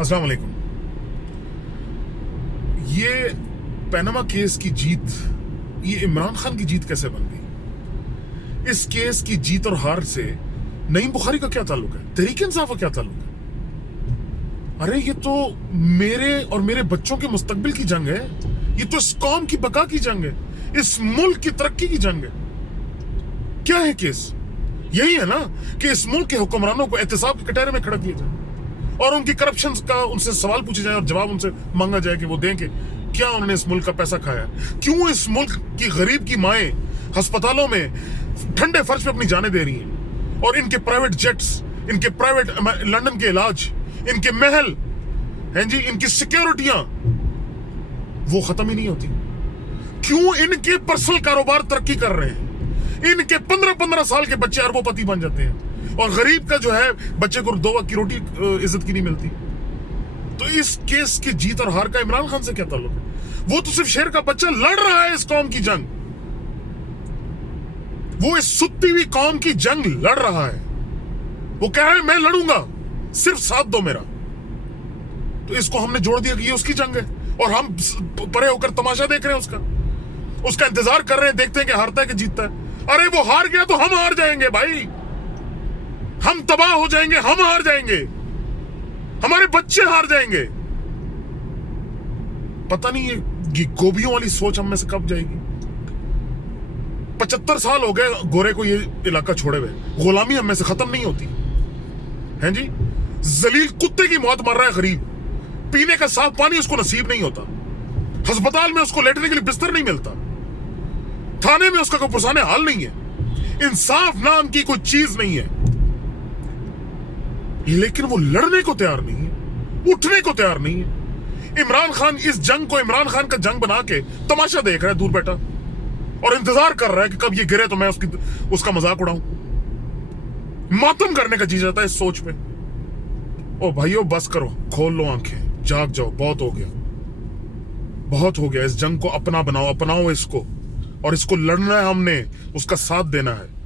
अस्सलाम वालेकुम। ये पैनामा केस की जीत, ये इमरान खान की जीत कैसे बन गई? इस केस की जीत और हार से नईम बुखारी का क्या ताल्लुक है? तहरीक इंसाफ का क्या ताल्लुक है? अरे ये तो मेरे और मेरे बच्चों के मुस्तकबिल की जंग है। ये तो इस कौम की बका की जंग है, इस मुल्क की तरक्की की जंग है। क्या है केस? यही है ना कि इस मुल्क के हुक्मरानों को एहतसाब के कटहरे में खड़ा किया जाए और उनकी करप्शन का उनसे सवाल पूछे जाए और जवाब उनसे मांगा जाए कि वो दें कि क्या उन्होंने इस मुल्क का पैसा खाया है, क्यों इस मुल्क की गरीब की माएं अस्पतालों में ठंडे फर्श पे अपनी जानें दे रही हैं और इनके प्राइवेट जेट्स, इनके प्राइवेट लंदन के इलाज, इनके महल हैं जी, इनकी सिक्योरिटियां वो खत्म ही नहीं होती। क्यों इनके पर्सनल कारोबार तरक्की कर रहे हैं, इनके 15-15 साल के बच्चे अरबोपति बन जाते हैं और गरीब का जो है बच्चे को 2 वक्त की रोटी इज्जत की नहीं मिलती। तो इस केस की जीत और हार का इमरान खान से क्या ताल्लुक है? वो तो सिर्फ शेर का बच्चा लड़ रहा है इस कौम की जंग, वो इस सुत्ती हुई कौम की जंग लड़ रहा है। वो कह रहा है मैं लड़ूंगा, सिर्फ साथ दो मेरा। तो इसको हमने जोड़ दिया कि ये उसकी जंग है और हम परे होकर तमाशा देख रहे हैं, उसका इंतजार कर रहे हैं, देखते हैं कि हारता है कि जीतता है। अरे वो हार गया तो हम हार जाएंगे भाई, हम तबाह हो जाएंगे, हम हार जाएंगे, हमारे बच्चे हार जाएंगे। पता नहीं ये गोभियों वाली सोच हम में से कब जाएगी। 75 साल हो गए गोरे को ये इलाका छोड़े हुए, गुलामी हम में से खत्म नहीं होती है जी। जलील कुत्ते की मौत मर रहा है गरीब, पीने का साफ पानी उसको नसीब नहीं होता, अस्पताल में उसको लेटने के लिए बिस्तर नहीं मिलता, थाने में उसका कोई पुरसाने हाल नहीं है, इंसाफ नाम की कोई चीज नहीं है। लेकिन वो लड़ने को तैयार नहीं है, उठने को तैयार नहीं है। इमरान खान इस जंग को इमरान खान का जंग बना के तमाशा देख रहा है दूर बैठा और इंतजार कर रहा है कि कब ये गिरे तो मैं उसका मजाक उड़ाऊं। मातम करने का जी जाता है इस सोच पे। ओ भाइयों बस करो, खोल लो आंखें, जाग जाओ, बहुत हो गया, बहुत हो गया। इस जंग को अपना बनाओ, अपनाओ इसको, और इसको लड़ना है हमने, उसका साथ देना है।